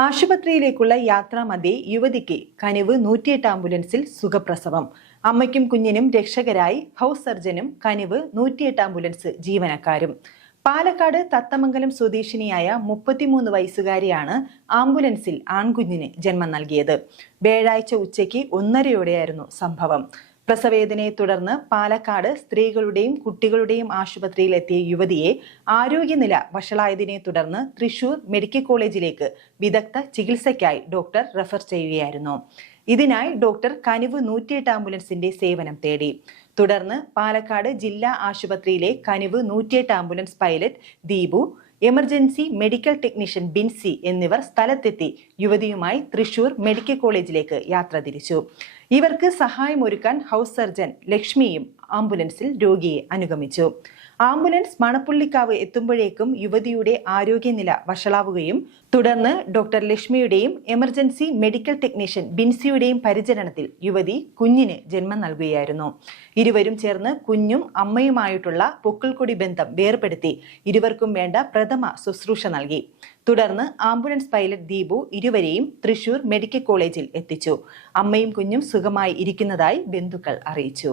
ആശുപത്രിയിലേക്കുള്ള യാത്രാമധ്യേ യുവതിക്ക് കനിവ് 108 ആംബുലൻസിൽ സുഖപ്രസവം. അമ്മയ്ക്കും കുഞ്ഞിനും രക്ഷകരായി ഹൗസ് സർജനും കനിവ് 108 ആംബുലൻസ് ജീവനക്കാരും. പാലക്കാട് തത്തമംഗലം സ്വദേശിനിയായ 33 വയസ്സുകാരിയാണ് ആംബുലൻസിൽ ആൺകുഞ്ഞിന് ജന്മം നൽകിയത്. വ്യാഴാഴ്ച ഉച്ചയ്ക്ക് 1:30 സംഭവം. പ്രസവവേദനയെ തുടർന്ന് പാലക്കാട് സ്ത്രീകളുടെയും കുട്ടികളുടെയും ആശുപത്രിയിൽ എത്തിയ യുവതിയെ ആരോഗ്യനില വഷളായതിനെ തുടർന്ന് തൃശൂർ മെഡിക്കൽ കോളേജിലേക്ക് വിദഗ്ധ ചികിത്സയ്ക്കായി ഡോക്ടർ റെഫർ ചെയ്യുകയായിരുന്നു. ഇതിനായി ഡോക്ടർ കനിവ് 108 ആംബുലൻസിന്റെ സേവനം തേടി. തുടർന്ന് പാലക്കാട് ജില്ലാ ആശുപത്രിയിലെ Kanivu 108 ambulance pilot Deepu, emergency medical technician Binsi എന്നിവർ സ്ഥലത്തെത്തി യുവതിയുമായി തൃശൂർ മെഡിക്കൽ കോളേജിലേക്ക് യാത്ര തിരിച്ചു. ഇവർക്ക് സഹായമൊരുക്കാൻ ഹൗസ് സർജൻ ലക്ഷ്മിയും ആംബുലൻസിൽ രോഗിയെ അനുഗമിച്ചു. ആംബുലൻസ് മണപ്പുള്ളിക്കാവ് എത്തുമ്പോഴേക്കും യുവതിയുടെ ആരോഗ്യനില വഷളാവുകയും തുടർന്ന് ഡോക്ടർ ലക്ഷ്മിയുടെയും എമർജൻസി മെഡിക്കൽ ടെക്നീഷ്യൻ ബിൻസിയുടെയും പരിചരണത്തിൽ യുവതി കുഞ്ഞിന് ജന്മം നൽകുകയായിരുന്നു. ഇരുവരും ചേർന്ന് കുഞ്ഞും അമ്മയുമായിട്ടുള്ള പൊക്കിൾക്കൊടി ബന്ധം വേർപെടുത്തി ഇരുവർക്കും വേണ്ട പ്രഥമ ശുശ്രൂഷ നൽകി. തുടർന്ന് ആംബുലൻസ് പൈലറ്റ് ദീപു ഇരുവരെയും തൃശൂർ മെഡിക്കൽ കോളേജിൽ എത്തിച്ചു. അമ്മയും കുഞ്ഞും സുഖമായി ഇരിക്കുന്നതായി ബന്ധുക്കൾ അറിയിച്ചു.